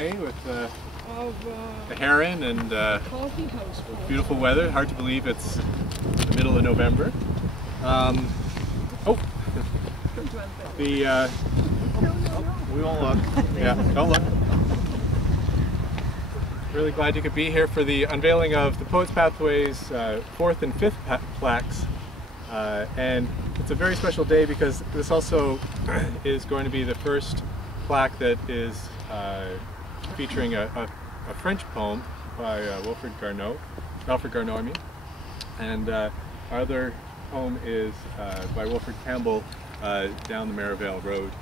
okay with the heron and beautiful weather. Hard to believe it's the middle of November. Oh, the we won't look. Yeah, don't look. Really glad you could be here for the unveiling of the Poets Pathway's 4th and 5th plaques. And it's a very special day because this also is going to be the first plaque that is featuring a French poem by Alfred Garneau, I mean. And our other poem is by Wilfred Campbell, Down the Merivale Road.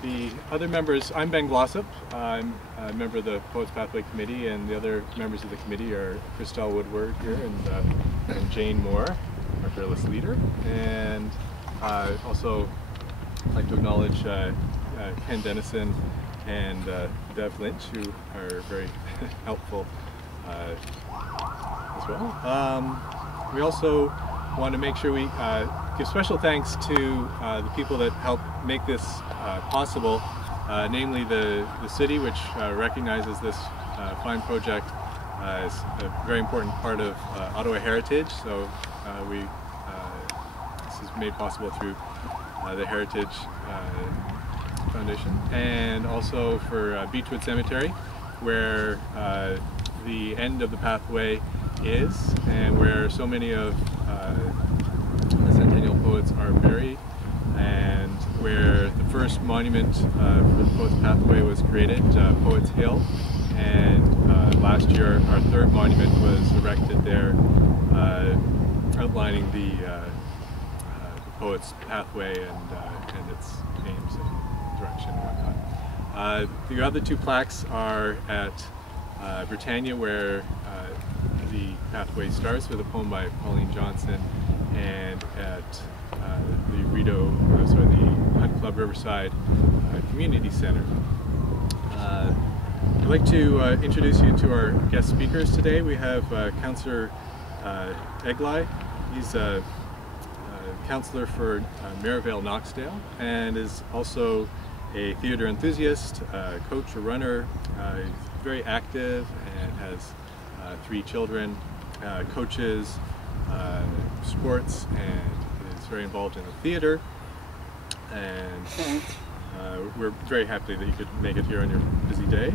The other members, I'm Ben Glossop. I'm a member of the Poets Pathway Committee, and the other members of the committee are Christelle Woodward here and Jane Moore, our fearless leader. And also I'd like to acknowledge Ken Dennison and Dev Lynch, who are very helpful as well. We also want to make sure we give special thanks to the people that helped make this possible, namely the city, which recognizes this fine project as a very important part of Ottawa heritage. So this is made possible through the Heritage Foundation, and also for Beechwood Cemetery, where the end of the pathway is, and where so many of the Centennial poets are buried, and where the first monument for the Poets Pathway was created, Poets Hill, and last year our third monument was erected there, outlining the Poets Pathway and its aims and direction and whatnot. The other two plaques are at Britannia, where the pathway starts with a poem by Pauline Johnson, and at the Hunt Club Riverside Community Center. I'd like to introduce you to our guest speakers today. We have Councillor Eglai. He's a councillor for Merivale Knoxdale, and is also a theatre enthusiast, coach, a runner. He's very active and has 3 children, coaches sports, and is very involved in the theatre. And we're very happy that you could make it here on your busy day.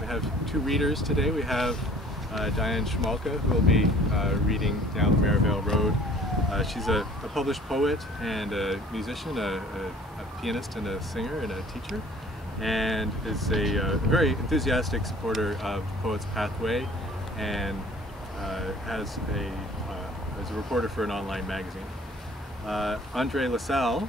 We have 2 readers today. We have Diane Schmalka, who will be reading Down the Merivale Road. She's a published poet and a musician, a pianist and a singer and a teacher, and is a very enthusiastic supporter of the Poets Pathway, and as a reporter for an online magazine. Andre LaSalle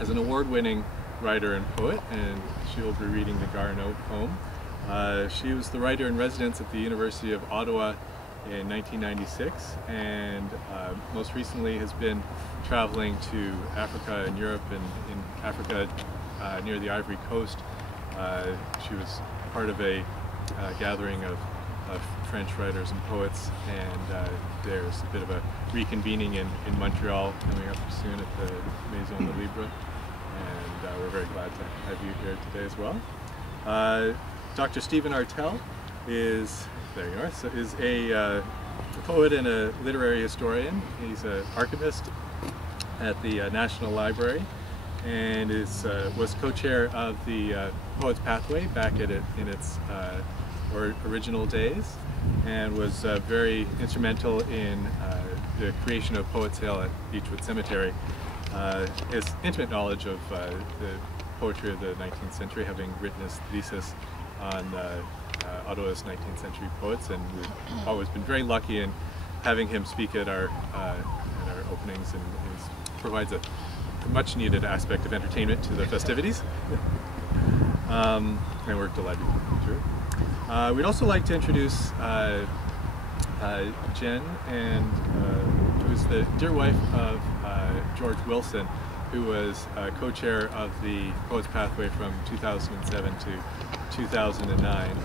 is an award-winning writer and poet, and she will be reading the Garneau poem. She was the writer in residence at the University of Ottawa in 1996, and most recently has been traveling to Africa and Europe, and in Africa near the Ivory Coast. She was part of a gathering of French writers and poets, and there's a bit of a reconvening in Montreal coming up soon at the Maison de Libre, and we're very glad to have you here today as well. Dr. Stephen Artell is, there you are, so is a poet and a literary historian. He's an archivist at the National Library, and was co-chair of the Poets Pathway back in its original days, and was very instrumental in the creation of Poets Hill at Beechwood Cemetery. His intimate knowledge of the poetry of the 19th century, having written his thesis on Ottawa's 19th century poets, and we've always been very lucky in having him speak at our openings, and provides a much needed aspect of entertainment to the festivities. And we're delighted to be through. We'd also like to introduce Jen, and who's the dear wife of George Wilson, who was co-chair of the Poets Pathway from 2007 to 2009.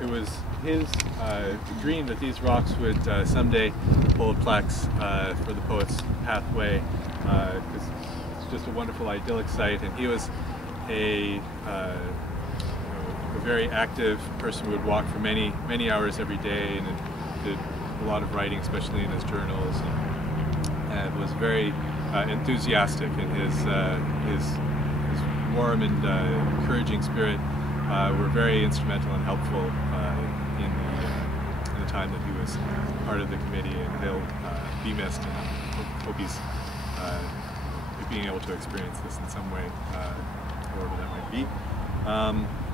It was his dream that these rocks would someday hold plaques for the Poets Pathway, because it's just a wonderful idyllic site, and he was a very active person who would walk for many hours every day, and did a lot of writing, especially in his journals, and was very enthusiastic, and his warm and encouraging spirit were very instrumental and helpful in the time that he was part of the committee, and he'll be missed, and I hope he's being able to experience this in some way, however that might be.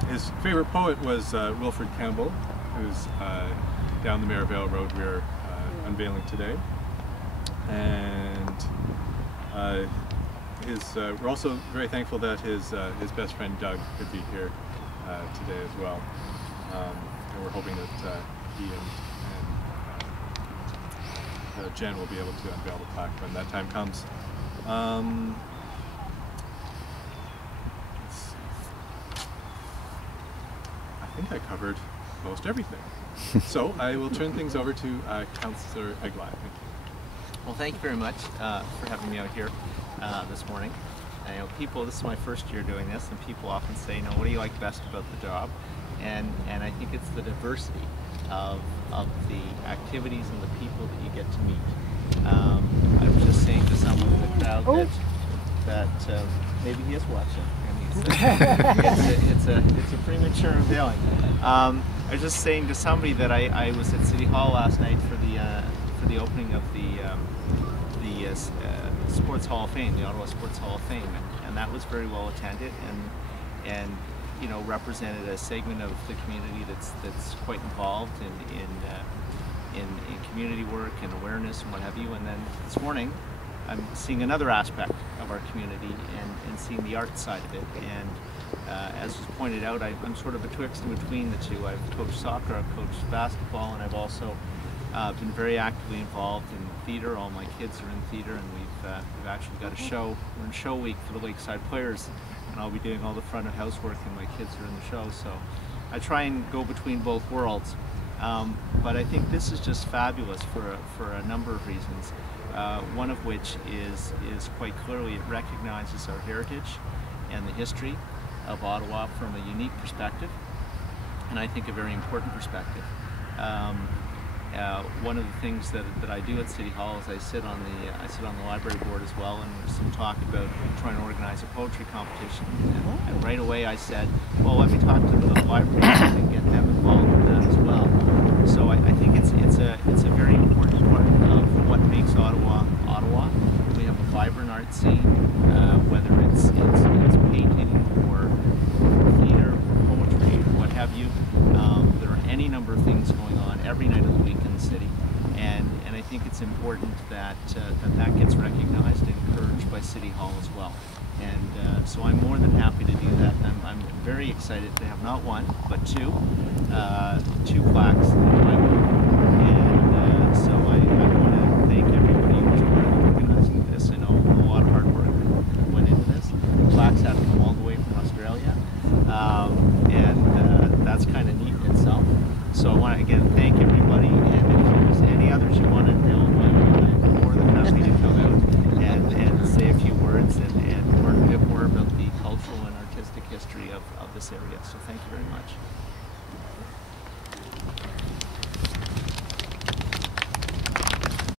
His favorite poet was Wilfred Campbell, who's down the Merivale Road we are unveiling today. And we're also very thankful that his best friend Doug could be here today as well. And we're hoping that he and Jen will be able to unveil the plaque when that time comes. I think I covered most everything. So I will turn things over to Councillor Egli. Well, thank you very much for having me out here this morning. I know this is my first year doing this, and people often say, what do you like best about the job? And I think it's the diversity of the activities and the people that you get to meet. I was just saying to someone in the crowd that maybe he is watching. It's a premature unveiling. I was just saying to somebody that I was at City Hall last night for the opening of the Sports Hall of Fame, the Ottawa Sports Hall of Fame, and that was very well attended, and represented a segment of the community that's quite involved in community work and awareness and what have you. And then this morning, I'm seeing another aspect of our community and seeing the art side of it. And as was pointed out, I'm sort of betwixt and between the two. I've coached soccer, I've coached basketball, and I've also been very actively involved in theater. All my kids are in theater, and we've actually got a show. We're in show week for the Lakeside Players, and I'll be doing all the front of house work, and my kids are in the show. So I try and go between both worlds. But I think this is just fabulous for a number of reasons. One of which is quite clearly it recognizes our heritage and the history of Ottawa from a unique perspective, and I think a very important perspective. One of the things that I do at City Hall is I sit on the library board as well, and there's some talk about trying to organize a poetry competition. And right away I said, well, let me talk to the library and get them involved in that as well. So I think it's a very important part of what makes Ottawa Ottawa. We have a vibrant art scene, whether it's painting or theater, poetry, what have you. There are any number of things going on every night of the week in the city, and I think it's important that that gets recognized and encouraged by City Hall as well. And so I'm more than happy to do that. I'm very excited to have not one, but two plaques in my